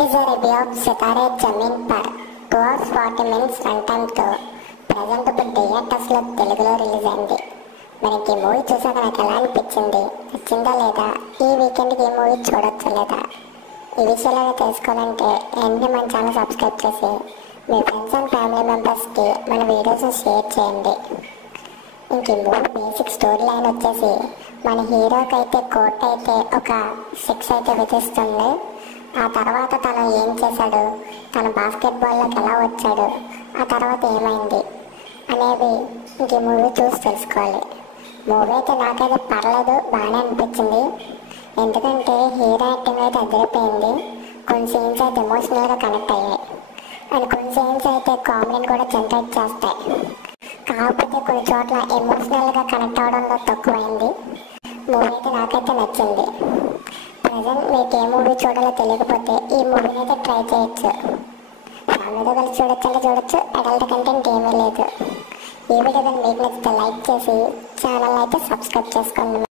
It is a review of Sitare Zameen Par 2 hours 40 minutes runtime తో present ఇప్పుడు థియేటర్స్లో తెలుగులో రిలీజ్ అయింది. మనకి ఈ మూవీ చూసాక నాకు ఎలా అనిపించింది, నచ్చిందా లేదా, ఈ వీకెండ్కి ఈ మూవీ చూడొచ్చా లేదా, ఈ విషయాలను తెలుసుకోవాలంటే వెంటనే మన ఛానల్ సబ్స్క్రైబ్ చేసి మీ ఫ్రెండ్స్ అండ్ ఫ్యామిలీ మెంబర్స్కి మన వీడియోస్ని షేర్ చేయండి. ఇంక ఈ మూవీ బేసిక్ స్టోరీ లైన్ వచ్చేసి మన హీరోకి అయితే కోర్ట్ అయితే ఒక శిక్ష అయితే విధిస్తుంది. ఆ తర్వాత తను ఏం చేశాడు, తన బాస్కెట్బాల్లోకి ఎలా వచ్చాడు, ఆ తర్వాత ఏమైంది అనేవి ఇంక ఈ మూవీ చూసి తెలుసుకోవాలి. మూవీ అయితే నాకైతే పర్లేదు, బాగానే అనిపించింది. ఎందుకంటే హీరో యాక్టింగ్ అయితే అదిరిపోయింది. కొన్ని సీన్స్ అయితే ఎమోషనల్గా కనెక్ట్ అయ్యాయి అండ్ కొన్ని సీన్స్ అయితే కామెడీని కూడా జనరేట్ చేస్తాయి. కాకపోతే కొన్ని చోట్ల ఎమోషనల్గా కనెక్ట్ అవడంలో తక్కువైంది. మూవీ అయితే నాకైతే నచ్చింది. ప్రజెంట్ మీకు ఏ మూవీ చూడాలో తెలియకపోతే ఈ మూవీని అయితే ట్రై చేయొచ్చు. ఫ్యామిలీతో కలిసి చూడొచ్చు అంటే చూడొచ్చు, అడల్ట్ కంటెంట్ ఏమీ లేదు. ఈ వీడియో మీకు నచ్చితే లైక్ చేసి ఛానల్ అయితే సబ్స్క్రైబ్ చేసుకోండి.